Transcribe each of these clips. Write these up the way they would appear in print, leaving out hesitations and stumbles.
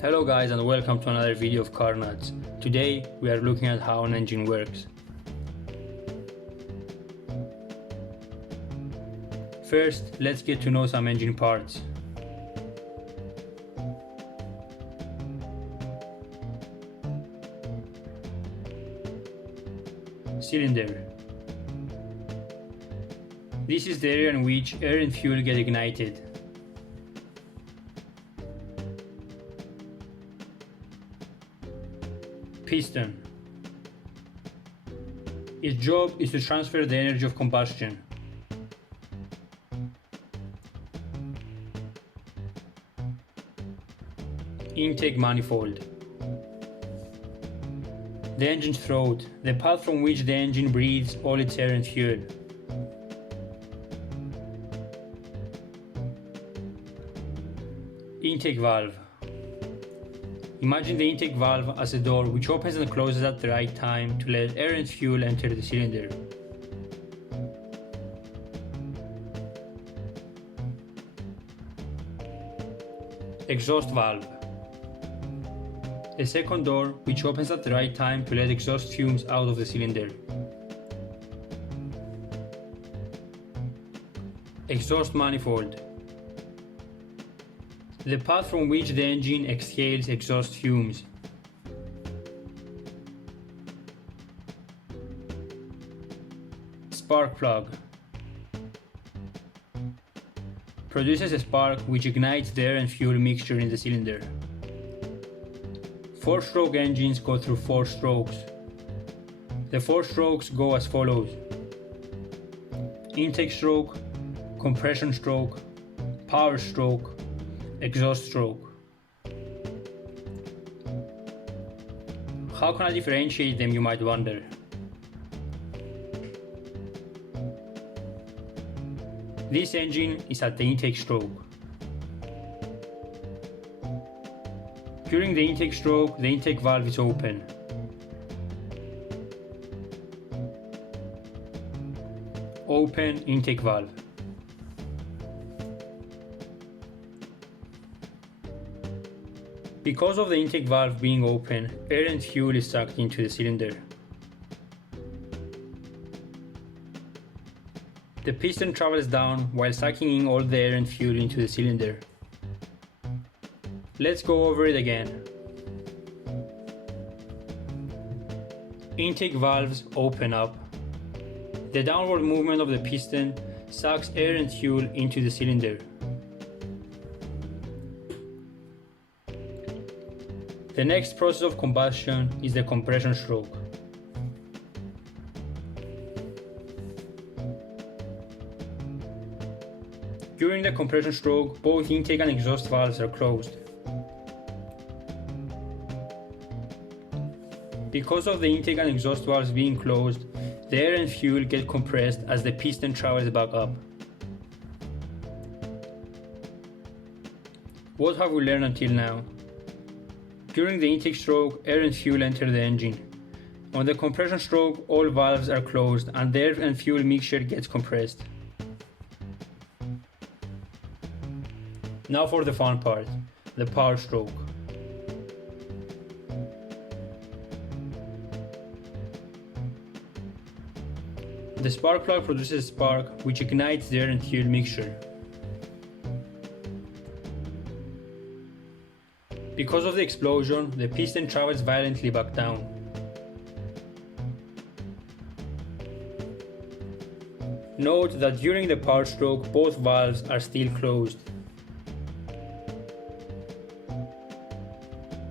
Hello guys and welcome to another video of car nuts. Today we are looking at how an engine works. First, let's get to know some engine parts. Cylinder. This is the area in which air and fuel get ignited. Piston. Its job is to transfer the energy of combustion. Intake manifold. The engine's throat, the path from which the engine breathes all its air and fuel. Intake valve. Imagine the intake valve as a door which opens and closes at the right time to let air and fuel enter the cylinder. Exhaust valve. A second door which opens at the right time to let exhaust fumes out of the cylinder. Exhaust manifold. The path from which the engine exhales exhaust fumes. Spark plug. Produces a spark which ignites the air and fuel mixture in the cylinder. 4-stroke engines go through 4 strokes. The 4 strokes go as follows: intake stroke, compression stroke, power stroke, exhaust stroke. How can I differentiate them, you might wonder? This engine is at the intake stroke. During the intake stroke, the intake valve is open. Open intake valve. Because of the intake valve being open, air and fuel is sucked into the cylinder. The piston travels down while sucking in all the air and fuel into the cylinder. Let's go over it again. Intake valves open up. The downward movement of the piston sucks air and fuel into the cylinder. The next process of combustion is the compression stroke. During the compression stroke, both intake and exhaust valves are closed. Because of the intake and exhaust valves being closed, the air and fuel get compressed as the piston travels back up. What have we learned until now? During the intake stroke, air and fuel enter the engine. On the compression stroke, all valves are closed and the air and fuel mixture gets compressed. Now for the fun part, the power stroke. The spark plug produces a spark which ignites the air and fuel mixture. Because of the explosion, the piston travels violently back down. Note that during the power stroke, both valves are still closed.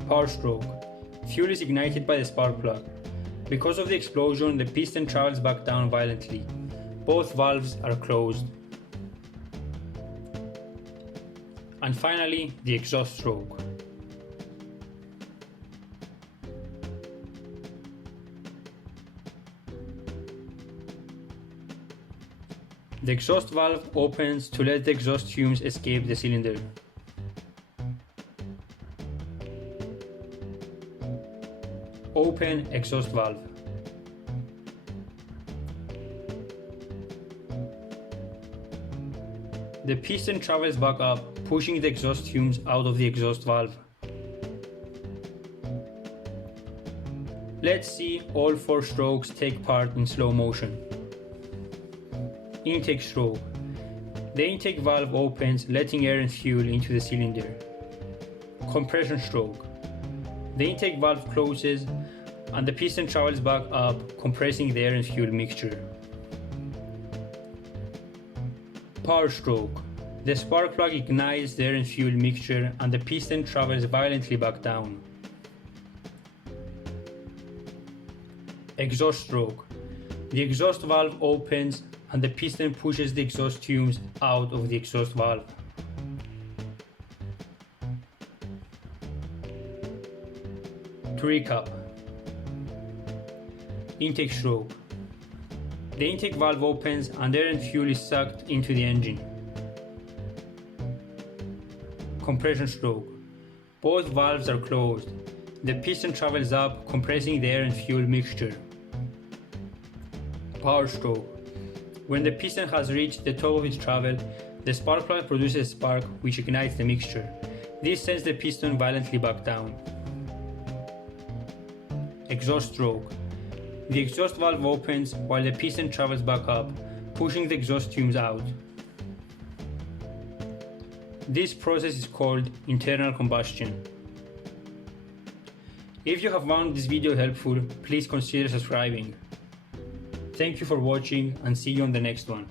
Power stroke. Fuel is ignited by the spark plug. Because of the explosion, the piston travels back down violently. Both valves are closed. And finally, the exhaust stroke. The exhaust valve opens to let the exhaust fumes escape the cylinder. Open exhaust valve. The piston travels back up, pushing the exhaust fumes out of the exhaust valve. Let's see all 4 strokes take part in slow motion. Intake stroke. The intake valve opens, letting air and fuel into the cylinder. Compression stroke. The intake valve closes and the piston travels back up, compressing the air and fuel mixture. Power stroke. The spark plug ignites the air and fuel mixture and the piston travels violently back down. Exhaust stroke. The exhaust valve opens and the piston pushes the exhaust fumes out of the exhaust valve. To recap: intake stroke. The intake valve opens and air and fuel is sucked into the engine. Compression stroke. Both valves are closed. The piston travels up, compressing the air and fuel mixture. Power stroke. When the piston has reached the top of its travel, the spark plug produces spark which ignites the mixture. This sends the piston violently back down. Exhaust stroke. The exhaust valve opens while the piston travels back up, pushing the exhaust fumes out. This process is called internal combustion. If you have found this video helpful, please consider subscribing. Thank you for watching and see you on the next one.